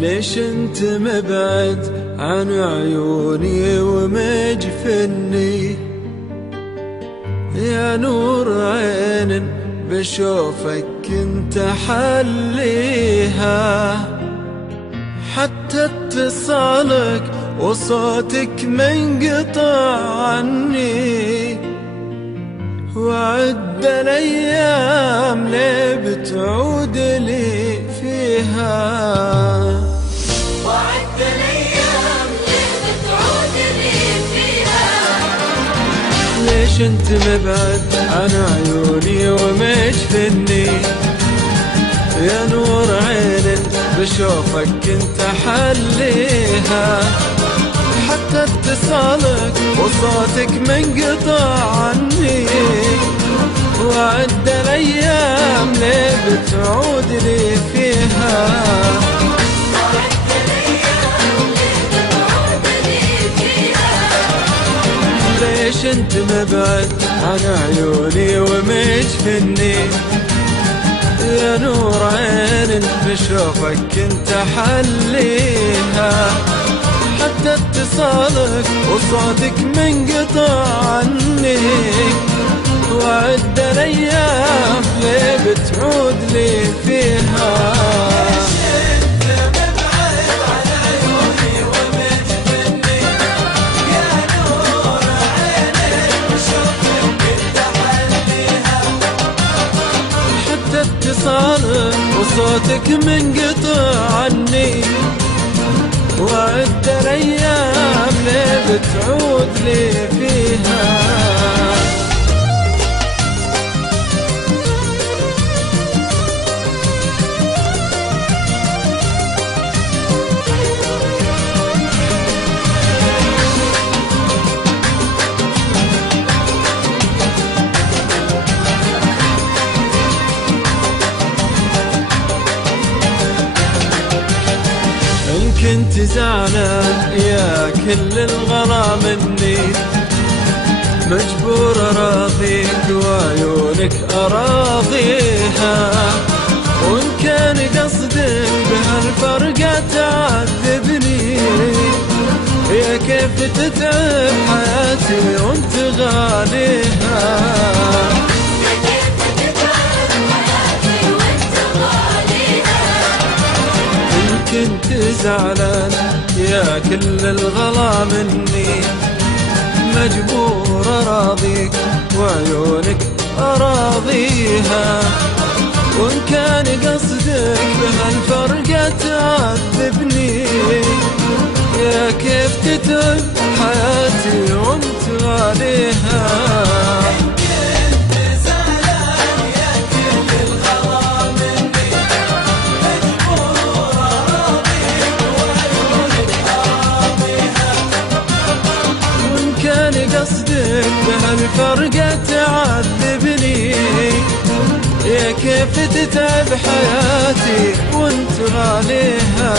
ليش انت مبعد عن عيوني ومجفني؟ يا نور عين بشوفك كنت حليها، حتى اتصالك وصوتك منقطع عني. وعد الايام ليه بتعود لي فيها؟ وعد الايام ليه بتعود لي فيها؟ ليش انت مبعد عن عيوني ومجفني؟ يا نور عين بشوفك كنت حليها، حتى اتصالك وصوتك منقطع عني. وعد الايام ليه بتعود لي فيها؟ وعد الايام ليه بتعود لي فيها؟ ليش انت مبعد عن عيوني ومجفني؟ يا نور عين بشوفك كنت حليها، حتى اتصالك وصوتك منقطع عني. وعد الايام ليه بتعود لي فيها؟ اتصالك وصوتك منقطع عني. وعد الايام ليه بتعود لي فيها؟ كنت زعلان يا كل الغلا مني، مجبور اراضيك وعيونك اراضيها. وان كان قصدك بهالفرقة تعذبني، يا كيف تتعب حياتي وانت غاليها. كنت زعلان يا كل الغلا مني، مجبور اراضيك وعيونك اراضيها. وان كان قصدك بهالفرقة تعذبني، يا كيف تتعب حياتي وانت غاليها. قصدك بهالفرقة تعذبني، يا كيف تتعب حياتي وانت غاليها.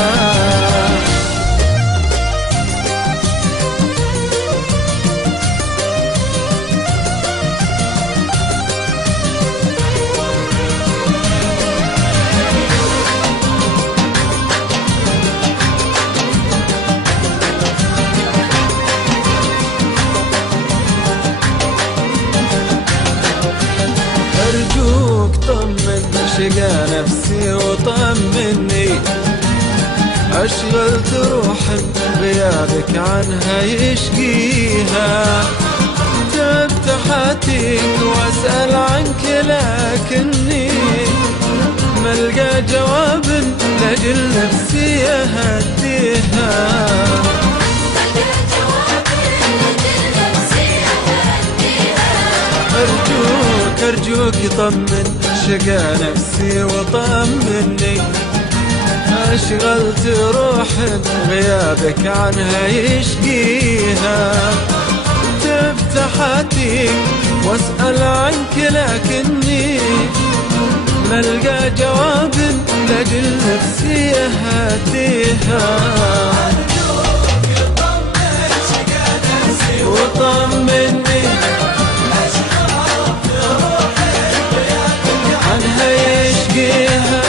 أرجوك طمن شقا نفسي وطمني، أشغلت روح غيابك عنها يشقيها. تعبت حاتيك وأسأل عنك لكني ملقى جواب لأجل نفسي أهديها. أرجوك طمن شقا نفسي وطمني، أشغلت روح غيابك عنها يشقيها. تعبت حاتيك واسأل عنك لكني ملقى جواب لأجل نفسي أهديها. وطمني عنها يشقيها.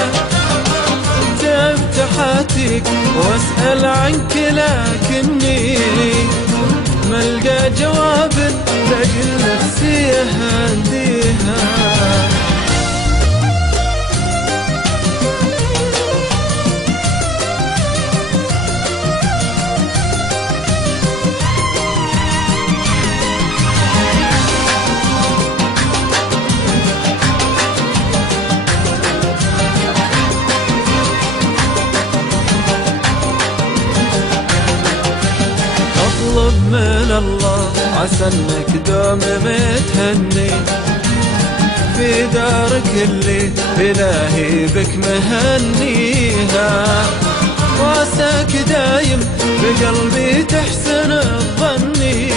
تعبت حاتيك واسأل عنك لكني ملقى جواب لاجل نفسي اهديها. اطلب من الله عسى انك دوم متهني في دارك اللي الهي بك مهنيها، وعساك دايم بقلبي تحسن الظني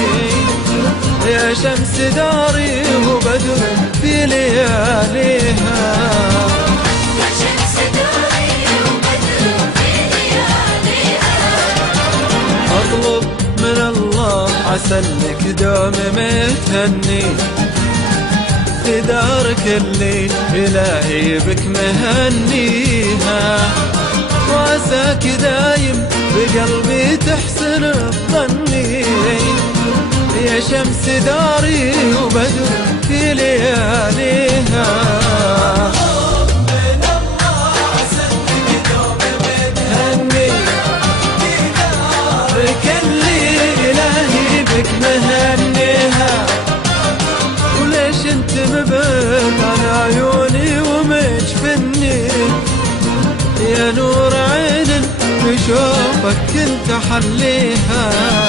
يا شمس داري وبدر في لياليها. اطلب من الله عسى انك دوم متهني في دارك اللي الهي بك مهنيها، وعساك دايم بقلبي تحسن الظني يا شمس داري وبدر في لياليها. مهنيها وليش انت مبعد عن عيوني ومجفني يا نور عين بشوفك كنت حليها.